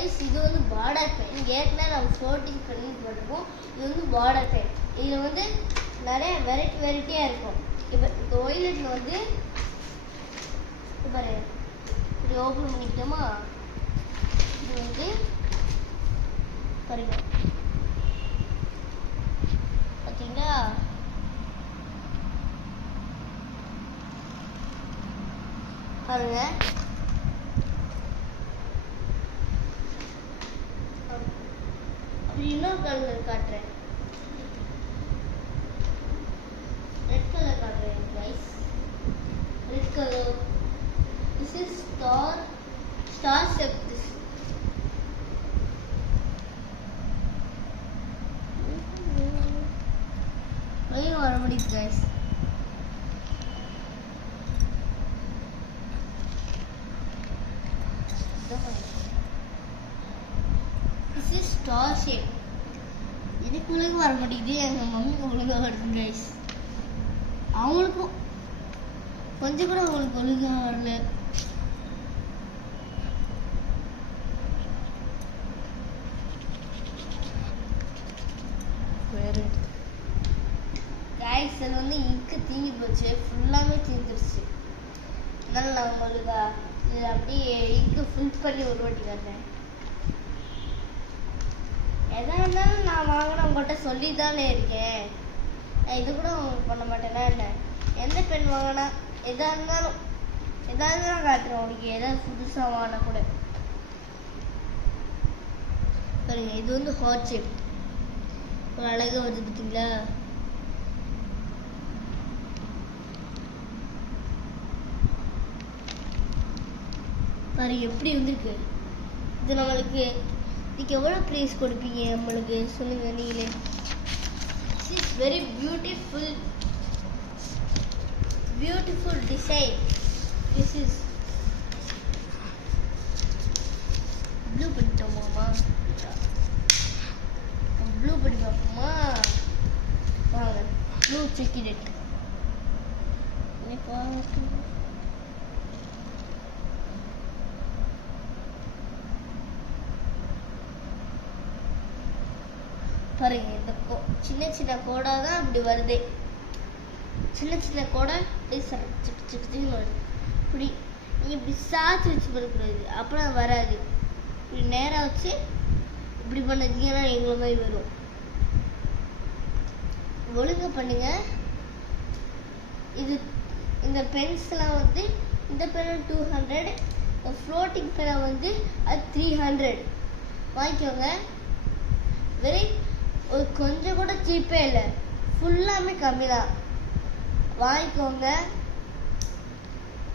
Guys இது வந்து border pen. ஏற்கனவே நம்ம ஃப்ளோட்டிங் பண்ணி போட்டிருக்கோம். இது வந்து பார்டர் பென். இதில் வந்து நிறைய வெரைட்டியாக இருக்கும். இப்போ இந்த ஒயிலெட்டில் வந்து பாரு இப்படி ஓப்பன் பண்ணிக்கிட்டோமா, இது வந்து பாருங்க பார்த்தீங்களா, பாருங்க அப்படி இன்னொரு கலர் காட்டுறேன், ரெட் கலர் காட்டுறேன் guys. Red colour, this is star shape. This வெளியே வர முடியுது guys. This is star shape. இதுக்கு ஒழுங்கு வர மாட்டேங்குது, எங்கள் மம்மிக்கு ஒழுங்காக வருது கைஸ். அவங்களுக்கும் கொஞ்சம் கூட அவங்களுக்கு ஒழுங்காக வரல. கைஸ் அது வந்து இங்கு தீங்கி போச்சு, ஃபுல்லாமே தீர்ந்துருச்சு. அதனால நான் உங்களுக்கு இது அப்படியே இங்கு ஃபில் பண்ணி ஒரு வாட்டி காட்டேன். எதா இருந்தாலும் நான் வாங்கின உங்கள்கிட்ட சொல்லி தானே இருக்கேன். நான் இது கூட உங்களுக்கு பண்ண மாட்டேன்னா என்ன, எந்த பென் வாங்கினா எதாக இருந்தாலும் நான் காட்டுறேன் உனக்கு, எதாவது புதுசாக வாங்கினா கூட. பாருங்க இது வந்து ஹாட் ஷேப், ஒரு அழகாக வருது பார்த்தீங்களா. பாருங்க எப்படி வந்திருக்கு. இது நம்மளுக்கு இதுக்கு எவ்வளோ ப்ரைஸ் கொடுப்பீங்க நம்மளுக்கு சொல்லுங்க நீங்களே. This is very beautiful design. This is blue பண்ணிட்டோமாம்மா, ப்ளூ பண்ணி பார்ப்போமா, வாங்க ப்ளூ செக்கிடெட் பாருங்க. இந்த சின்ன சின்ன கோடா தான் அப்படி வருது, சின்ன கோடை சிக்கு வருது. இப்படி நீங்கள் இப்படி சாச்சு வச்சு பண்ணக்கூடாது, அப்புறம் வராது. இப்படி நேராக வச்சு இப்படி பண்ணீங்கன்னா எங்களை மாதிரி வரும். ஒழுங்காக பண்ணுங்க. இது இந்த பென்ஸ்லாம் வந்து இந்த பென் 200, ஃப்ளோட்டிங் பெனை வந்து அது 300 வாங்கிக்கோங்க. வெரி கொஞ்சம் கூட சீப்பே இல்லை, ஃபுல்லாமே கம்மி தான். வாங்கிக்கோங்க.